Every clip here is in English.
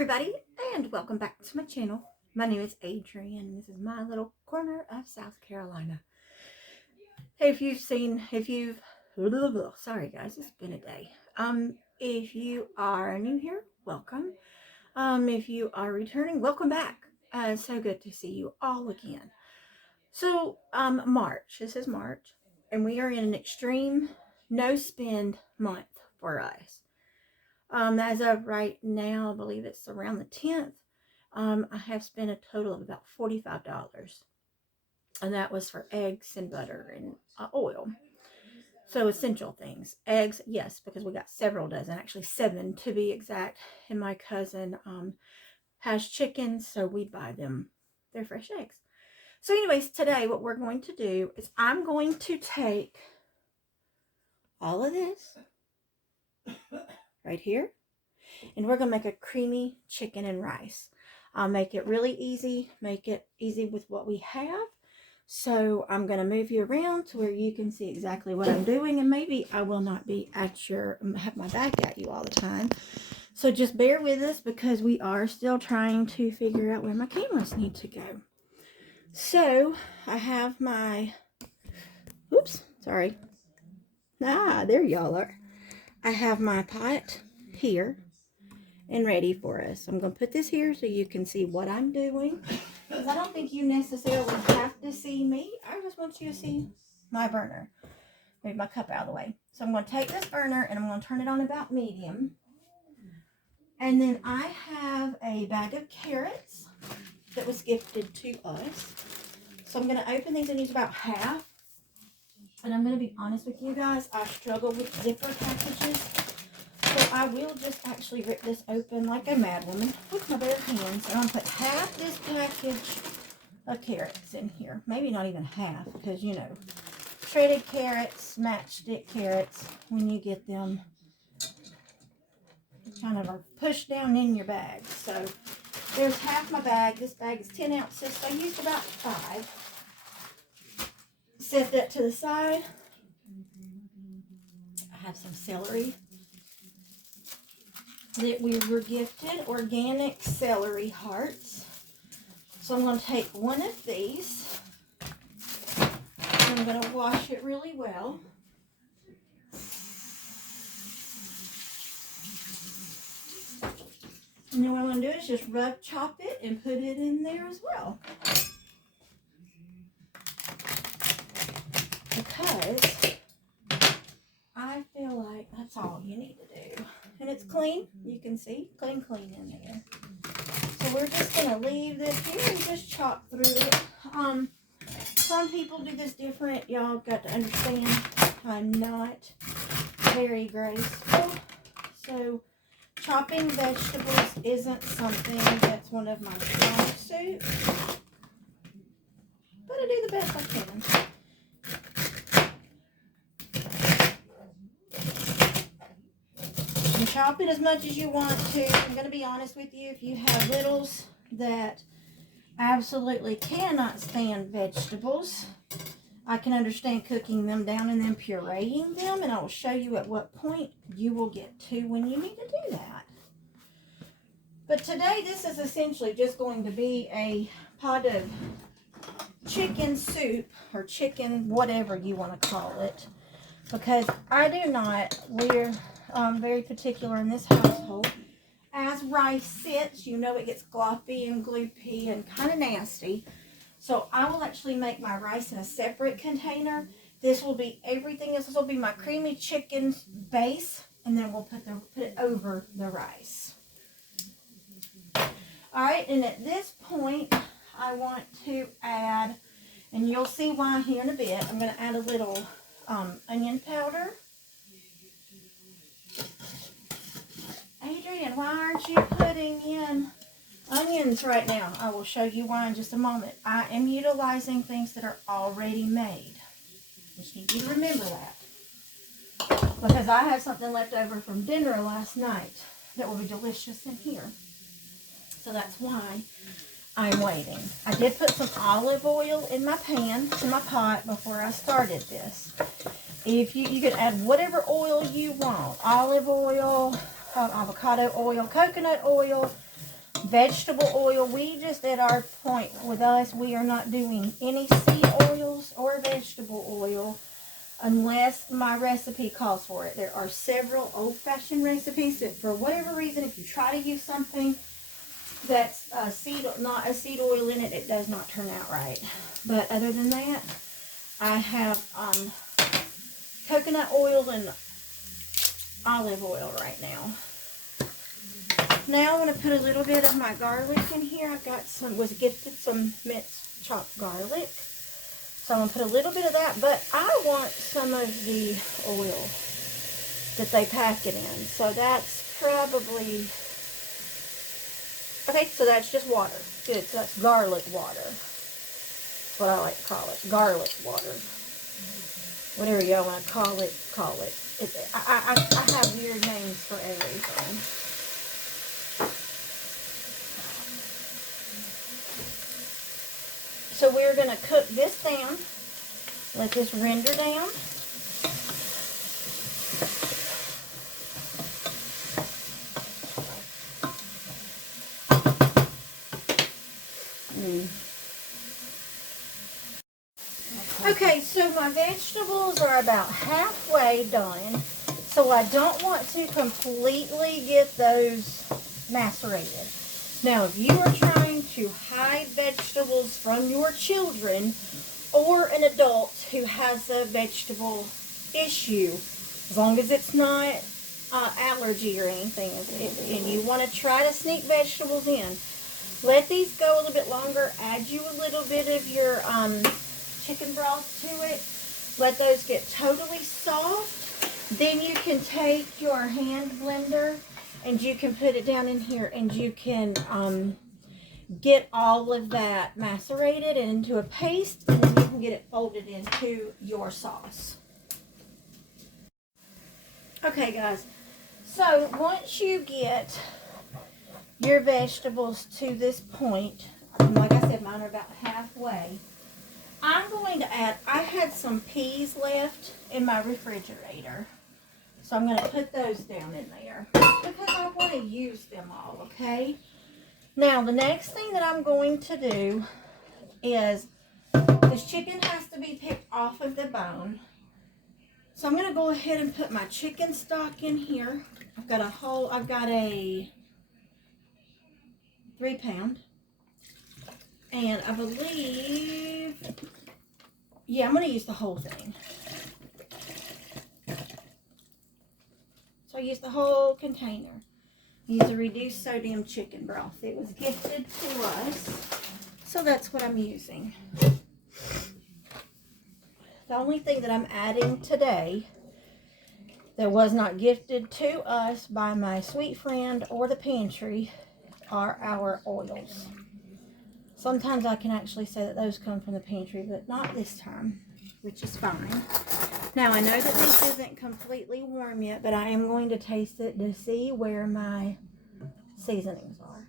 everybody, and welcome back to my channel. My name is Adrienne. This is my little corner of South Carolina. Hey, sorry guys, it's been a day. If you are new here, welcome. If you are returning, welcome back. It's so good to see you all again. So, this is March, and we are in an extreme no spend month for us. As of right now, I believe it's around the 10th. I have spent a total of about $45, and that was for eggs and butter and oil. So essential things. Eggs, yes, because we got several dozen, actually 7 to be exact. And my cousin has chickens, so we buy them their fresh eggs. So anyways, today what we're going to do is I'm going to take all of this right here, and we're going to make a creamy chicken and rice. I'll make it really easy, make it easy with what we have. So I'm going to move you around to where you can see exactly what I'm doing, and maybe I will not be have my back at you all the time. So just bear with us because we are still trying to figure out where my cameras need to go. So I have my, there y'all are. I have my pot here and ready for us. I'm going to put this here so you can see what I'm doing, because I don't think you necessarily have to see me. I just want you to see my burner. Move my cup out of the way. So I'm going to take this burner and I'm going to turn it on about medium. And then I have a bag of carrots that was gifted to us. So I'm going to open these and use about half. And I'm going to be honest with you guys, I struggle with zipper packages. So I will just actually rip this open like a mad woman with my bare hands. And I'm going to put half this package of carrots in here. Maybe not even half, because, you know, shredded carrots, matchstick carrots, when you get them, kind of are pushed down in your bag. So there's half my bag. This bag is 10 ounces, so I used about 5. Set that to the side. I have some celery that we were gifted, organic celery hearts. So I'm going to take one of these. I'm going to wash it really well. And then what I'm going to do is just chop it and put it in there as well. Because I feel like that's all you need to do. And it's clean. You can see clean in there. So we're just going to leave this here and just chop through it. Some people do this different. Y'all got to understand I'm not very graceful. So chopping vegetables isn't something that's one of my strong suits. But I do the best I can. You can chop it as much as you want to. I'm going to be honest with you. If you have littles that absolutely cannot stand vegetables, I can understand cooking them down and then pureeing them. And I will show you at what point you will get to when you need to do that. But today this is essentially just going to be a pot of chicken soup or chicken whatever you want to call it. Because we're very particular in this household. As rice sits, you know it gets gloppy and gloopy and kind of nasty. So I will actually make my rice in a separate container. This will be everything. This will be my creamy chicken base, and then we'll put it over the rice. All right, and at this point, I want to add, and you'll see why here in a bit, I'm going to add a little onion powder. Adrienne, why aren't you putting in onions right now? I will show you why in just a moment. I am utilizing things that are already made. Just need you to remember that. Because I have something left over from dinner last night that will be delicious in here. So that's why I'm waiting. I did put some olive oil in my pot before I started this. If you can add whatever oil you want. Olive oil, avocado oil, coconut oil, vegetable oil. We just, at our point with us, we are not doing any seed oils or vegetable oil unless my recipe calls for it. There are several old-fashioned recipes that, for whatever reason, if you try to use something that's not a seed oil in it, it does not turn out right. But other than that, I have coconut oil and olive oil right now. Now I'm going to put a little bit of my garlic in here. I've got was gifted some minced chopped garlic. So I'm going to put a little bit of that, but I want some of the oil that they pack it in. So that's probably, okay, so that's just water. Good, so that's garlic water. That's what I like to call it, garlic water. Whatever y'all want to call it, call it. I have weird names for everything. So we're going to cook this down. Let this render down. Okay, so my vegetables are about halfway done. So I don't want to completely get those macerated. Now, if you are trying to hide vegetables from your children or an adult who has a vegetable issue, as long as it's not allergy or anything, and you want to try to sneak vegetables in, let these go a little bit longer. Add you a little bit of your chicken broth to it. Let those get totally soft. Then you can take your hand blender and you can put it down in here and you can get all of that macerated into a paste, and then you can get it folded into your sauce. Okay, guys, so once you get your vegetables to this point, like I said, mine are about halfway, I'm going to add, I had some peas left in my refrigerator, so I'm going to put those down in there because I want to use them all, okay? Now, the next thing that I'm going to do is, this chicken has to be picked off of the bone. So I'm going to go ahead and put my chicken stock in here. I've got a 3-pound. And I believe, yeah, I'm going to use the whole thing. So I use the whole container. Use a reduced sodium chicken broth. It was gifted to us, so that's what I'm using. The only thing that I'm adding today that was not gifted to us by my sweet friend or the pantry are our oils. Sometimes I can actually say that those come from the pantry, but not this time, which is fine. Now, I know that this isn't completely warm yet, but I am going to taste it to see where my seasonings are.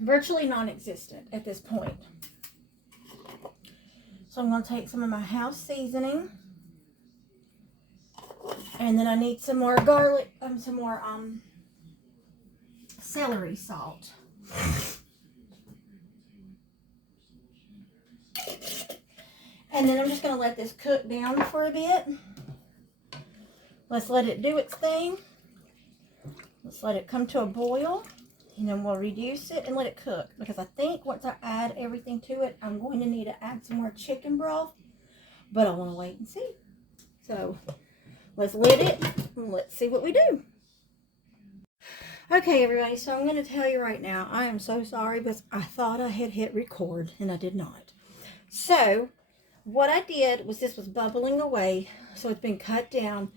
Virtually non-existent at this point. So I'm going to take some of my house seasoning, and then I need some more garlic, some more celery salt. And then I'm just going to let this cook down for a bit. Let's let it do its thing. Let's let it come to a boil, and then we'll reduce it and let it cook. Because I think once I add everything to it, I'm going to need to add some more chicken broth. But I want to wait and see. So let's lid it and let's see what we do. Okay, everybody, so I'm going to tell you right now, I am so sorry, but I thought I had hit record and I did not. So what I did was, this was bubbling away, so it's been cut down,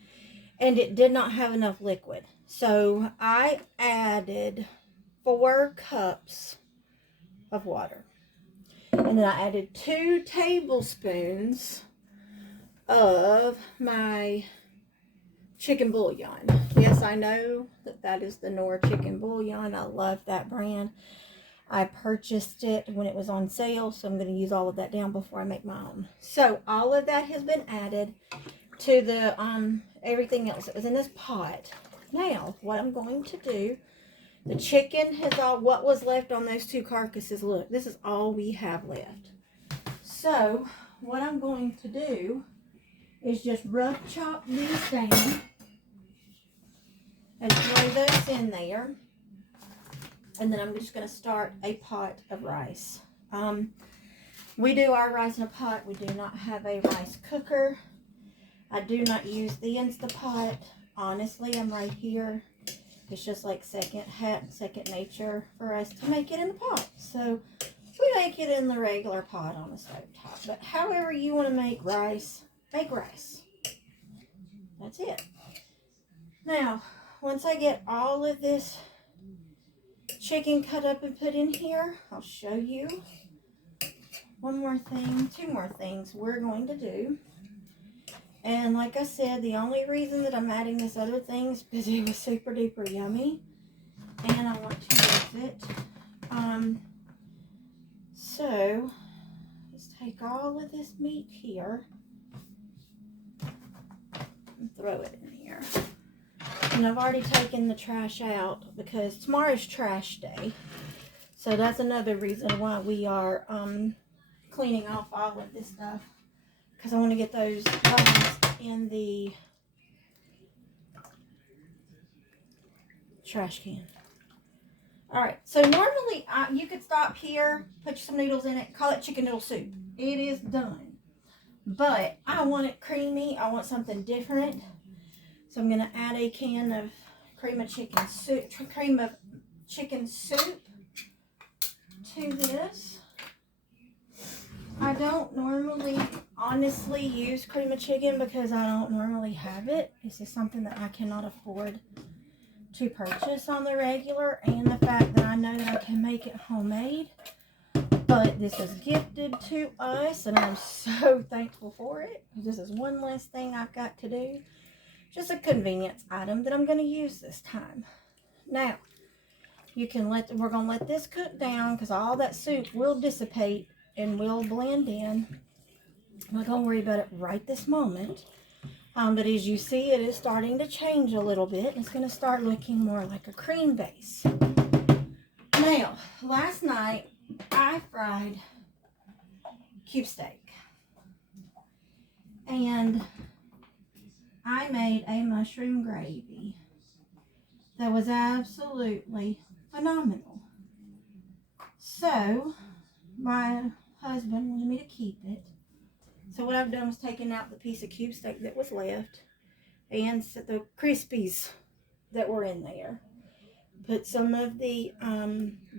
and it did not have enough liquid. So I added 4 cups of water, and then I added 2 tablespoons of my chicken bouillon. Yes, I know that is the Nor chicken bouillon. I love that brand. I purchased it when it was on sale, so I'm going to use all of that down before I make my own. So all of that has been added to the everything else that was in this pot. Now, what I'm going to do The chicken has all what was left on those 2 carcasses. Look, this is all we have left. So what I'm going to do is just rough chop these down and throw those in there. And then I'm just going to start a pot of rice. We do our rice in a pot. We do not have a rice cooker. I do not use the Instapot. Honestly, I'm right here. It's just like second nature for us to make it in the pot. So we make it in the regular pot on the stove top. But however you want to make rice, make rice. That's it. Now, once I get all of this chicken cut up and put in here, I'll show you one more thing, 2 more things we're going to do. And like I said, the only reason that I'm adding this other thing is because it was super duper yummy and I want to use it. So let's take all of this meat here and throw it in here. And I've already taken the trash out because tomorrow's trash day. So that's another reason why we are cleaning off all of this stuff. Because I want to get those bones in the trash can. Alright, so normally you could stop here, put some noodles in it, call it chicken noodle soup. It is done. But I want it creamy. I want something different. So I'm going to add a can of cream of chicken soup to this. I don't normally honestly use cream of chicken because I don't normally have it. This is something that I cannot afford to purchase on the regular, and the fact that I know that I can make it homemade. But this was gifted to us and I'm so thankful for it. This is one less thing I've got to do. Just a convenience item that I'm going to use this time. Now, we're going to let this cook down because all that soup will dissipate and will blend in. I'm not going to worry about it right this moment. But as you see, it is starting to change a little bit. It's going to start looking more like a cream base. Now, last night, I fried cube steak. And I made a mushroom gravy that was absolutely phenomenal. So, my husband wanted me to keep it. So what I've done was taken out the piece of cube steak that was left and the crispies that were in there. Put some of the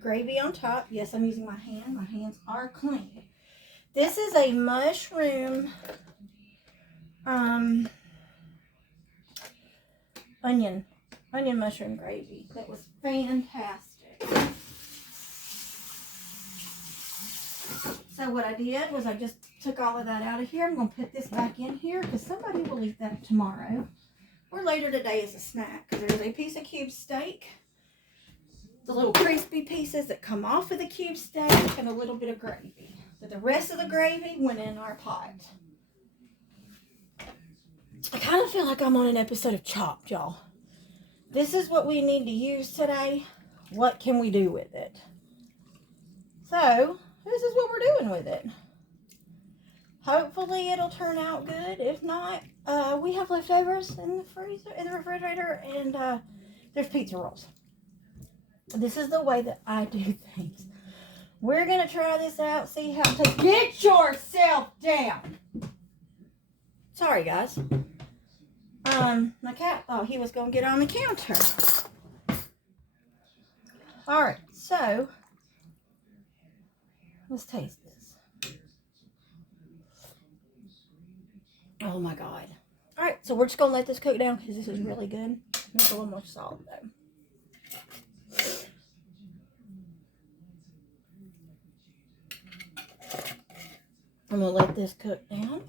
gravy on top. Yes, I'm using my hand. My hands are clean. This is a mushroom onion mushroom gravy that was fantastic. So what I did was I just took all of that out of here. I'm going to put this back in here because somebody will eat that tomorrow or later today as a snack. There's a piece of cube steak, the little crispy pieces that come off of the cube steak, and a little bit of gravy. But the rest of the gravy went in our pot. I kind of feel like I'm on an episode of Chopped, y'all. This is what we need to use today. What can we do with it? So, this is what we're doing with it. Hopefully it'll turn out good. If not, we have leftovers in the freezer, in the refrigerator, and there's pizza rolls. This is the way that I do things. We're gonna try this out, see how it tastes. Get yourself down. Sorry, guys. My cat thought he was gonna get on the counter. All right, so let's taste this. Oh my God. All right, so we're just gonna let this cook down because this is really good. There's a little more salt though. I'm gonna let this cook down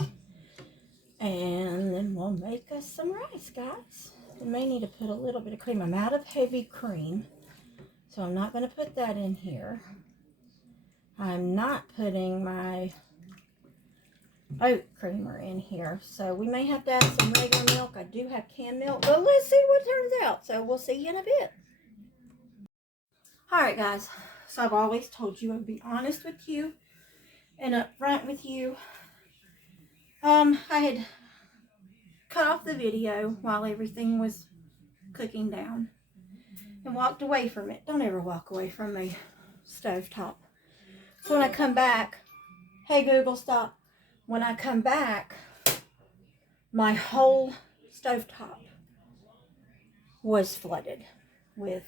and then we'll make us some rice, guys. We may need to put a little bit of cream. I'm out of heavy cream, so I'm not gonna put that in here. I'm not putting my oat creamer in here, so we may have to add some regular milk. I do have canned milk, but let's see what turns out. So we'll see you in a bit. Alright guys, so I've always told you I would be honest with you and upfront with you. I had cut off the video while everything was cooking down and walked away from it. Don't ever walk away from a stovetop. So when I come back, hey Google, stop. When I come back, my whole stovetop was flooded with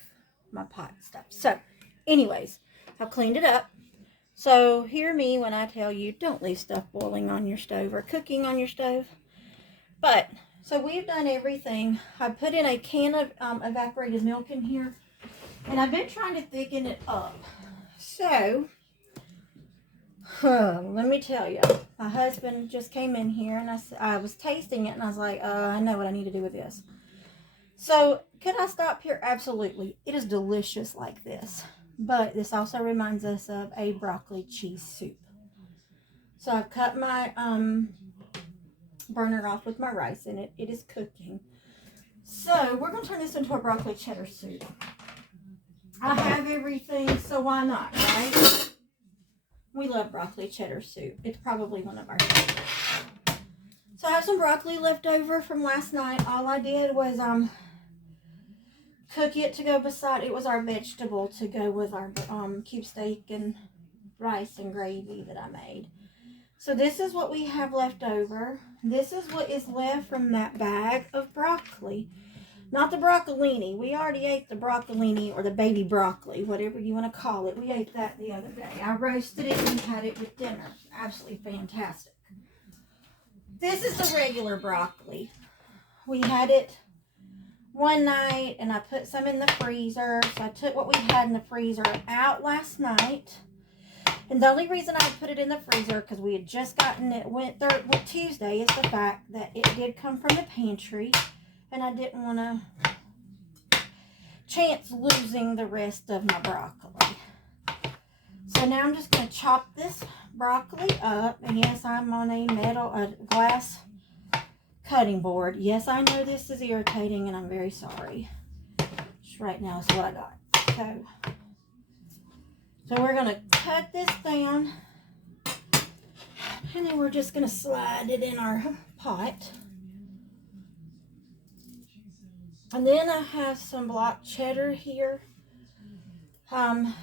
my pot stuff. So anyways, I've cleaned it up. So hear me when I tell you, don't leave stuff boiling on your stove or cooking on your stove. But, so we've done everything. I put in a can of evaporated milk in here, and I've been trying to thicken it up. So, let me tell you, my husband just came in here, and I was tasting it, and I was like, I know what I need to do with this. So, could I stop here? Absolutely. It is delicious like this. But this also reminds us of a broccoli cheese soup. So I've cut my burner off with my rice in it. It is cooking. So we're going to turn this into a broccoli cheddar soup. I have everything, so why not, right? We love broccoli cheddar soup. It's probably one of our favorites. So I have some broccoli left over from last night. All I did was cook it to go beside. It was our vegetable to go with our cube steak and rice and gravy that I made. So this is what we have left over. This is what is left from that bag of broccoli. Not the broccolini. We already ate the broccolini, or the baby broccoli, whatever you want to call it. We ate that the other day. I roasted it and had it with dinner. Absolutely fantastic. This is the regular broccoli. We had it one night, and I put some in the freezer. So I took what we had in the freezer out last night. And the only reason I put it in the freezer, because we had just gotten it went Tuesday, is the fact that it did come from the pantry. And I didn't want to chance losing the rest of my broccoli. So now I'm just going to chop this broccoli up. And yes, I'm on a glass cutting board. Yes, I know this is irritating, and I'm very sorry. Just right now is what I got. So we're going to cut this down, and then we're just going to slide it in our pot. And then I have some block cheddar here. Honestly,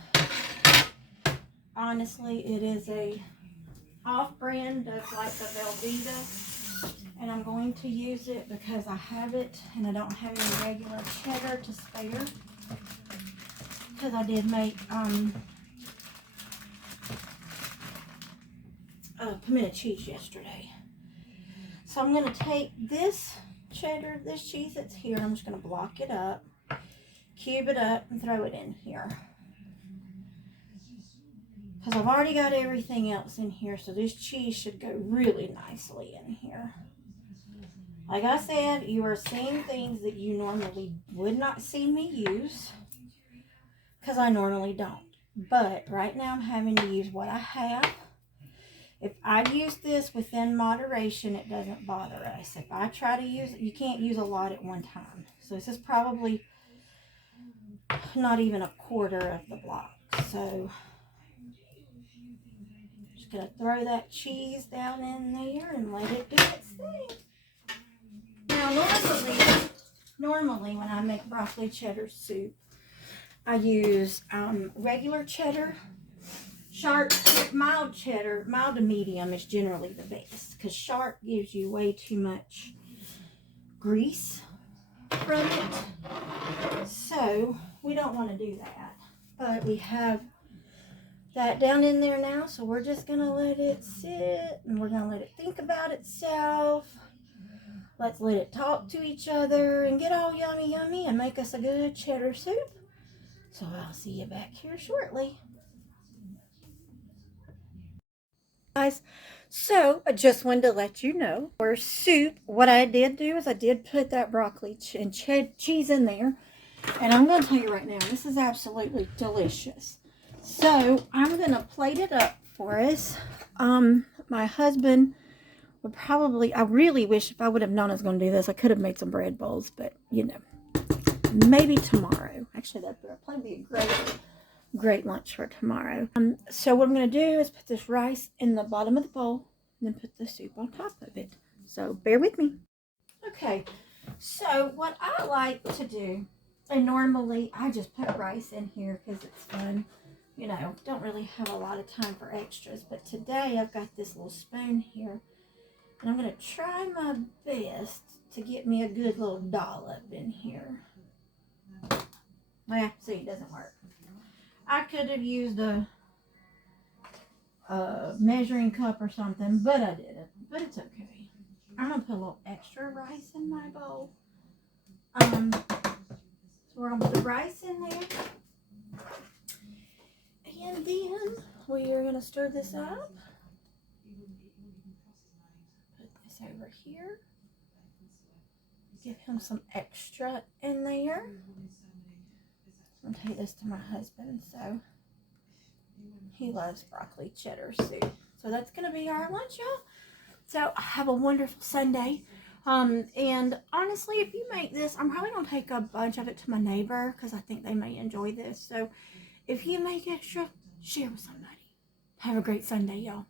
it is a off-brand of like the Velveeta, and I'm going to use it because I have it and I don't have any regular cheddar to spare, because I did make pimento cheese yesterday. So I'm going to take this cheddar, this cheese that's here, I'm just going to block it up, cube it up, and throw it in here. Because I've already got everything else in here, so this cheese should go really nicely in here. Like I said, you are seeing things that you normally would not see me use, because I normally don't. But right now I'm having to use what I have. If I use this within moderation, it doesn't bother us. If I try to use it, you can't use a lot at one time. So this is probably not even a quarter of the block. So just going to throw that cheese down in there and let it do its thing. Now normally when I make broccoli cheddar soup, I use regular cheddar. Sharp, mild cheddar, mild to medium is generally the best, because sharp gives you way too much grease from it. So we don't want to do that. But we have that down in there now, so we're just going to let it sit, and we're going to let it think about itself. Let's let it talk to each other and get all yummy yummy and make us a good cheddar soup. So I'll see you back here shortly. Guys, so I just wanted to let you know, for soup, what I did do is I did put that broccoli and cheese in there, and I'm going to tell you right now, this is absolutely delicious. So I'm going to plate it up for us. My husband would probably, I really wish if I would have known I was going to do this, I could have made some bread bowls, but you know, maybe tomorrow. Actually, that'd probably be a great great lunch for tomorrow. So what I'm going to do is put this rice in the bottom of the bowl and then put the soup on top of it. So bear with me. Okay, so what I like to do, and normally I just put rice in here because it's fun. You know, don't really have a lot of time for extras, but today I've got this little spoon here, and I'm going to try my best to get me a good little dollop in here. Well, see, it doesn't work. I could have used a measuring cup or something, but I didn't. But it's okay. I'm going to put a little extra rice in my bowl. So we're going to put the rice in there. And then we are going to stir this up. Put this over here. Give him some extra in there. I'm going to take this to my husband, so he loves broccoli cheddar soup. So that's going to be our lunch, y'all. So have a wonderful Sunday. And honestly, if you make this, I'm probably going to take a bunch of it to my neighbor because I think they may enjoy this. So if you make extra, share with somebody. Have a great Sunday, y'all.